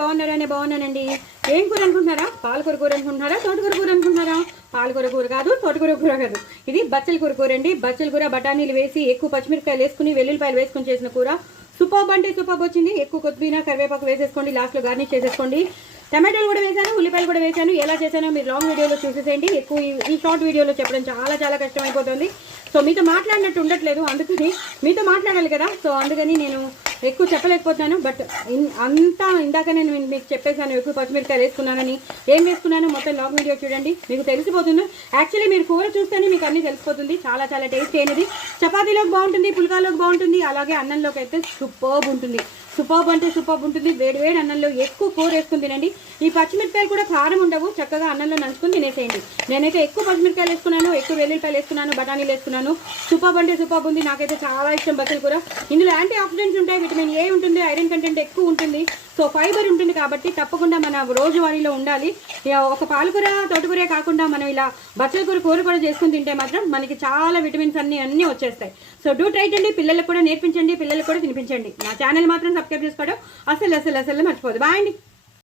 బాగున్నానండి. ఏం కూర అనుకుంటున్నారా? పాలకూర కూర అనుకుంటున్నారా? తోటకూర కూర అనుకుంటున్నారా? పాలకూర కూర కాదు, తోటకూర కూర కాదు, ఇది బచ్చల కూర అండి. బచ్చల కూర బఠానీలు వేసి ఎక్కువ పచ్చిమిరపకాయలు వేసుకుని వెల్లుల్లిపాయలు వేసుకుని చేసిన కూర సూపర్ అంటే సూపర్ వచ్చింది. ఎక్కువ కొత్తిమీర కరివేపాకు వేసేసుకోండి, లాస్ట్లో గార్నిష్ చేసేసుకోండి. టమాటోలు కూడా వేసాను, ఉల్లిపాయలు కూడా వేసాను. ఎలా చేశానో మీరు లాంగ్ వీడియోలో చూసేసేయండి. ఎక్కువ ఈ షార్ట్ వీడియోలో చెప్పడం చాలా కష్టమైపోతుంది. సో మీతో మాట్లాడినట్టు ఉండట్లేదు, అందుకని మీతో మాట్లాడాలి కదా, సో అందుకని నేను ఎక్కువ చెప్పలేకపోతున్నాను. బట్ అంతా ఇందాక నేను మీకు చెప్పేసాను ఎక్కువ పచ్చిమిరపకాయలు వేసుకున్నానని. ఏం వేసుకున్నాను మొత్తం లాంగ్ వీడియో చూడండి, మీకు తెలిసిపోతుంది. యాక్చువల్లీ మీరు కూర చూస్తేనే మీకు అన్నీ తెలిసిపోతుంది. చాలా టేస్టీ అయినది. చపాతీలోకి బాగుంటుంది, పుల్కాలోకి బాగుంటుంది, అలాగే అన్నంలోకి అయితే సూపర్బ్ ఉంటుంది. సూపర్బ్ అంటే సూపర్బ్ ఉంటుంది. వేడి అన్నంలో ఎక్కువ కూర వేసుకుని తినండి. ఈ పచ్చిమిరపకాయలు కూడా కారం ఉండవు, చక్కగా అన్నంలో నంచుకుని తినేసేయండి. నేనైతే ఎక్కువ పచ్చిమిరపకాయలు వేసుకున్నాను, ఎక్కువ వెల్లుల్లిపాయలు వేసుకున్నాను, బఠానీలు వేసుకున్నాను. సూపర్బ్ అంటే సూపర్బ్ ఉంది. నాకైతే చాలా ఇష్టం బచ్చల కూర. ఇందులో యాంటీ ఆక్సిడెంట్స్ ఉంటాయి, విటమిన్ ఏ ఉంటుంది, ఐరన్ కంటెంట్ ఎక్కువ ఉంటుంది, సో ఫైబర్ ఉంటుంది. కాబట్టి తప్పకుండా మన రోజువారీలో ఉండాలి. ఒక పాలకూర తోటకూరే కాకుండా మనం ఇలా బచ్చల కూర కూడా చేసుకుని తింటే మాత్రం మనకి చాలా విటమిన్స్ అన్నీ వచ్చేస్తాయి. సో డూ ట్రై చేయండి, పిల్లలకు కూడా నేర్పించండి, పిల్లలకు కూడా తినిపించండి. నా ఛానల్ మాత్రం సబ్స్క్రైబ్ చేసుకోవడం అసలు మర్చిపోదు. బాయ్ అండి.